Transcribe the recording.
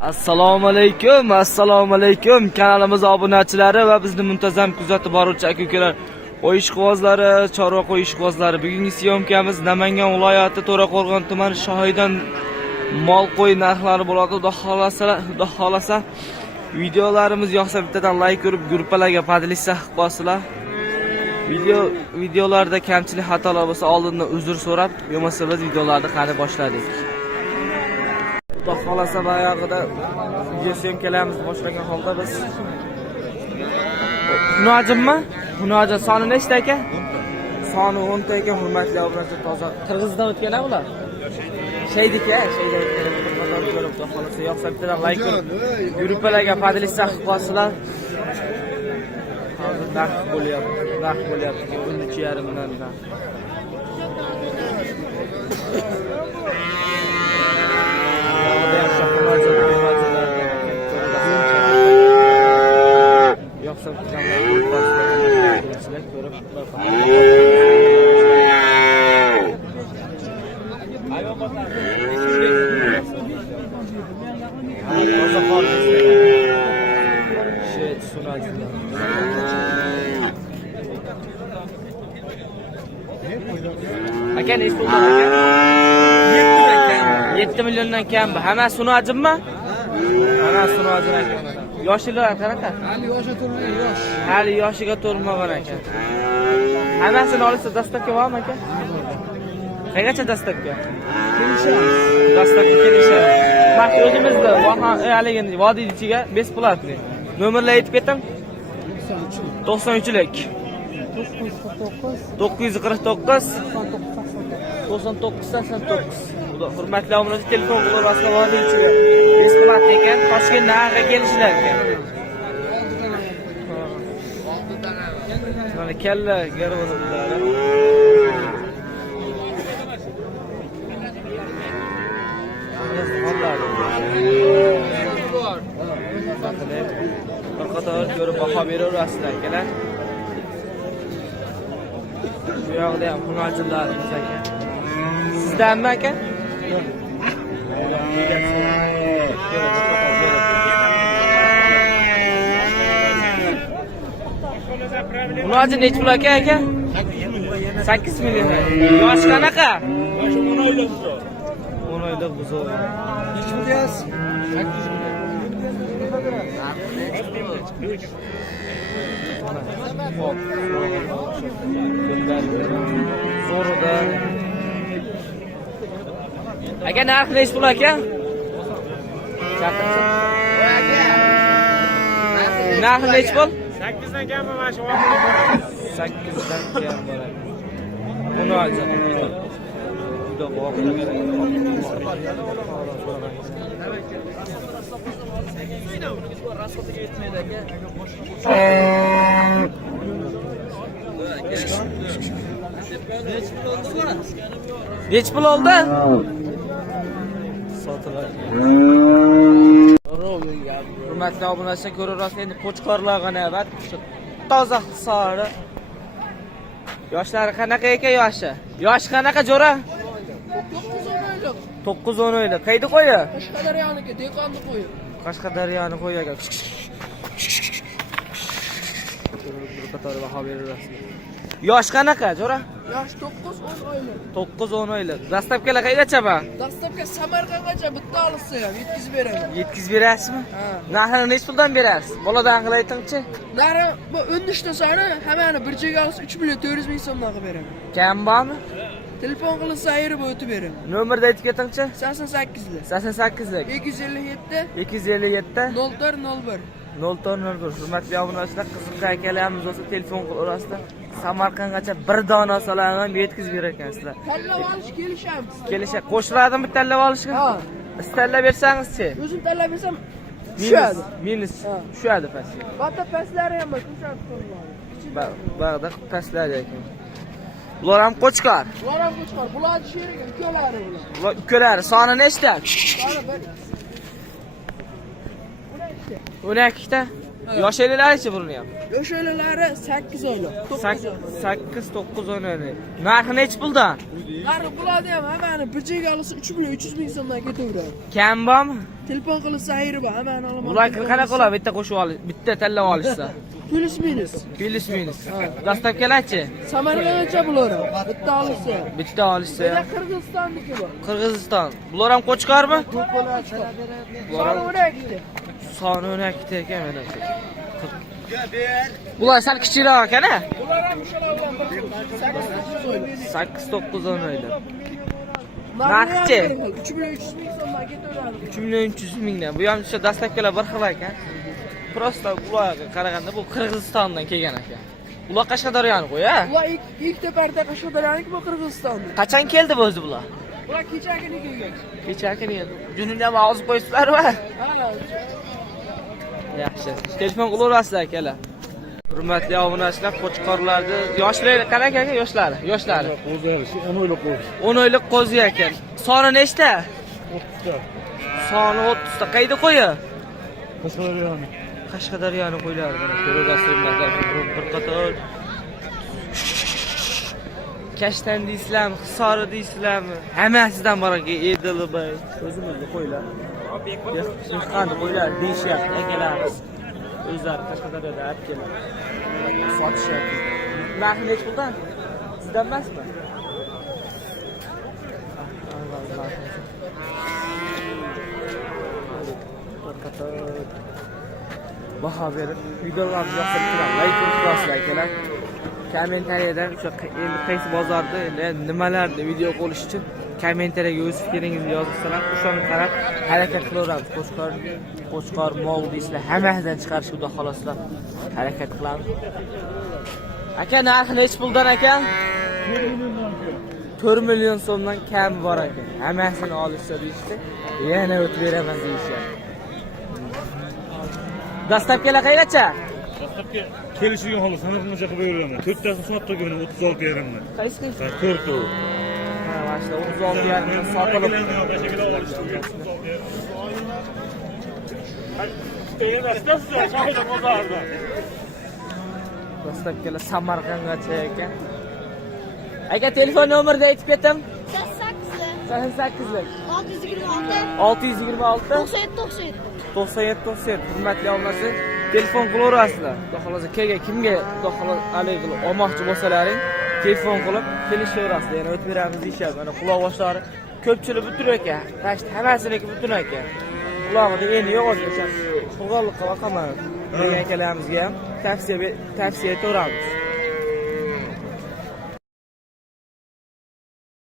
Assalomu alaykum kanalimiz obunachilari va bizni muntazam kuzatib boruvchi aka-ukalar, qo'y ishqibozlari, chorva qo'y ishqibozlari. Bugungi syomkamiz Namangan viloyati To'raqo'rg'on tumani Shohidan mol qo'y narxlari bo'ladi. Xudo xolasa videolarimiz yoqsa bittadan like urib, gruppalarga podlista qilib qo'ysizlar. Videolarda kamchilik xatolar bo'lsa oldindan uzr so'rab, bo'lmasa biz videolarni qani boshladik. Xudo xolasa bayog'ida video syomkalarimizni boshlagan holda biz Hunajimmi? Hunaja soni nechta aka? Soni 10 ta ekan, hurmatli obunachi, toza Qirg'izdan o'tgan ular. Shaydika, shaydan ko'rib, xudo xolasa yoqsa bittadan like urib, gruppalarga podlista qilib qo'ysizlar. Hozir narx bo'lyapti. 13.5 dan narx. Aka ne pul aka? 7 milliondan kam bu. Hammasi sunajimmi? Hammasi sunajim aka. Yoshlilar qanaqa? Hali yoshi to'lmagan yosh. Hali yoshiga to'lmagan aka. Hammasini olsa dastavka bormi aka? Qancha dastavka? Dastavka kelishadi. Bak o'zimizda haligi vodiy ichiga besplatniy. Nomerlar aytib keting. 93lik 949 9989. Hurmatli obunachi, telefon qilaverasizlar vodiy ichiga. Besplat ekan, Toshkentdan kelishlar ekan. Mana kalla garvonlar. Bir qator ko'rib baho beraverasizlar akalar. Bu yoqda ham hunajillarimiz aka. Sizdanmi aka? Hunaji nech pul aka? 8 million. Yosh qanaqa? 10 oylik. 10 oylik buzoq. Nech pul deysiz? 8 million. Zo'rda. Aka narx nech pul aka? Narx nech pul? 8 dan kam mana shu 8 dan kam bo'ladi. Buni olacak. Juda qo'rqib. Nech pul oldi? Sotilar. Hurmatli obunachilar, ko'raverasiz endi qo'chqorlar g'anabat, toza hisori. Yoshlari qanaqa ekan yoshi? Yosh qanaqa jo'ra? 9-10 oylik. Qayda qo'yi? Qashqadaryoniki, Deqonni qo'yi. Qashqadaryoni qo'yi ekan. Bir qator baho beraverasiz. Yosh qanaqa jo'ra? Yosh 9-10 oylik. 9-10 oylik. Dastavkalar qaygacha bu? Dastavka Samarqandgacha bitta olsa ham yetkazib beraman. Yetkazib berasizmi? Ha. Narxini nech puldan berasiz? Boladan qilib aytingchi. Nari bu 13 ta soni hammani bir joyga olsa 3 million 400 ming so'mdan qilib beraman. Kam bormi? Telefon qilsa ayirib o'tib beraman. Nomerni aytib ketingchi. 88lik 88lik 257 257 0401. 0401. Hurmatli obunachilar, qiziq akalarimiz bo'lsa telefon qilaverasizlar. Samarqandgacha bir dona salam ham yetkazib berar ekansizlar. Tanlab olish kelishamiz. Qo'shiladimi tanlab olishga? Ha. Siz tanlab bersangiz-chi? O'zim tanlab bersam tushadi. Minus tushadi past. Bitta pastlari ham bor, tushadi qo'llar. Bag'da pastlari ekan. Bular ham qo'chqor. Bular ham qo'chqor. Bular sherigi, ukalari bular. Bular ukalari soni nechta? Soni 12 ta. Yosh elalari-chi buni ham? Yosh elalari 8 oylik. 8-9 oylik. Narxi nech puldan? Qari bularni ham hammani bir joyga olsa 3 million 300 ming so'mdan ketaveradi. Kam bormi? Telefon qilib xayri bor, hammani olaman. Bular qanaqa qiladi? Bitta qo'shib olish, bitta tanlab olishsa. Plus minus. Plus minus. Dastavkalarchi? Samarqandcha bular. Bitta olsa. Bitta olishsa. Bular Qirg'izistonniki bor. Qirg'iziston. Bular ham qo'chqormi? Bular 12 ta. Soni 12 ta ekan mana. Bular sal kichikroq ekan-a? Bular ham o'shalar bilan 8-9 o'ynaydi. Narxi 3 3 million 300 ming so'mdan ketaveradi. 3 million 300 mingdan. Bu ham o'sha dastavkalar bir xil ekan. Prosta ularga qaraganda bu Qirg'izistondan kelgan ekan. Ular Qashqadaryoning qo'y-a? Bular ilk teparda Qashqadaryo'niki bu Qirg'izistonda. Qachon keldi bu o'zi bular? Bular kechagina kelgan. Kechagina keldi. Junini ham og'zib qo'ysizlar-mi? Ha. Yaxshi. Telefon qilaverasizlar akalar. Hurmatli obunachilar, qo'chqorlarni yoshlari qanaqa aka? Yoshlari. Qo'zg'alishi 10 oylik qo'zi. 10 oylik qo'zi ekan. Soni nechta? 30 ta. Soni 30 ta. Qayda qo'yi? Qashqadaryoning. Qashqadaryoning qo'ylari. Ko'rasizlar, bir qator. Kashtan deysizlarmi, Hisori deysizlarmi? Hammasidan bor ekan, Edilbay. O'zimizga qo'ylar. Dehqonni qo'ylar deyishyapti akalarimiz. O'zlari Qashqadaryoda olib keladi. Sotishyapti. Narxi nech puldan? Sizdan emasmi? Baho berib, videolarni yoqtirib turadi. Like qilib akalar. Kommentariyadan o'sha endi qaysi bozorda nimalarni video qo'yish uchun kommentariyaga o'z fikringizni yozsangiz, o'shani qarab harakat qilaveramiz. Qo'chqor, mol deysizlar, hammasidan chiqarishga xudo xoloslar harakat qilamiz. Aka, narxi nech puldan ekan? 4 million so'mdan kam bor ekan. Hammasini olishsa deyishdi, yana o'tib beraman deyishyapti. Dastavkalar qayergacha? Dastavka kelishgan holda sanaqnacha qilib beraman. 4 tasini sotib qo'ygan 36 yarimdan. Qaysi? 4 ta. Ha, mana shu 36 yarimdan sotilib. Dastavkalar Samarqandgacha ekan. Aka, telefon nomerini aytib ketim. 88lik 626 97 hurmatli obunachi, telefon qilaverasizlar. Xudo xolasa kimga xudo xolasa alaykum olmoqchi bo'lsalaring, telefon qilib kelishaverasizlar. Yana o'tib beramiz deyshadi. Mana quloq boshlari ko'pchilik butun ekan. Tashti hammasiniki butun ekan. Quloqida endi yo'q o'sha. Shug'ullik qilib qolmadim. Akalarimiz ham tavsiya etaveramiz.